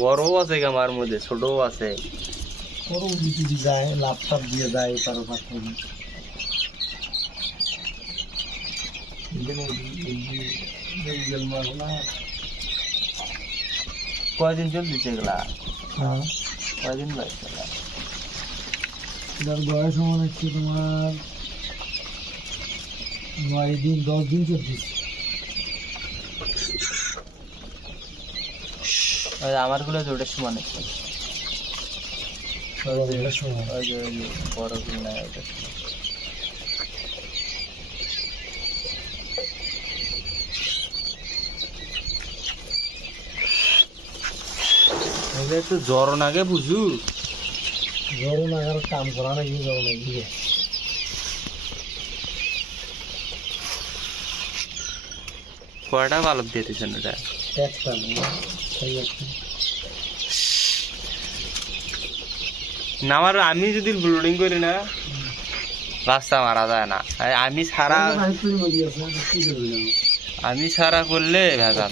বড়ও আছে আমার মধ্যে, ছোটও আছে। বড় উড়ি যায়, লাপটাপ দিয়ে যায় তার পাশে। কয়দিন চলতেছে এগুলা? হ্যাঁ, কয়দিন বয়স? এটার বয়স মনে হচ্ছে তোমার 9 দিন 10 দিন চলতেছে। আমার গুলো জোটের সমান আছে। ওই যে বড় গুলো নাই ওটা। একটু জ্বর নাগে বুঝু, জ্বর নাগার কাম করা নাকি জ্বর নাকি কয়টা বালব দিয়ে দিচ্ছেন ওটা? একটা না আমার, আমি যদি ব্লুডিং করি না বাচ্চা মারা যায় না। আমি ছাড়া, আমি ছাড়া করলে ভেজাল।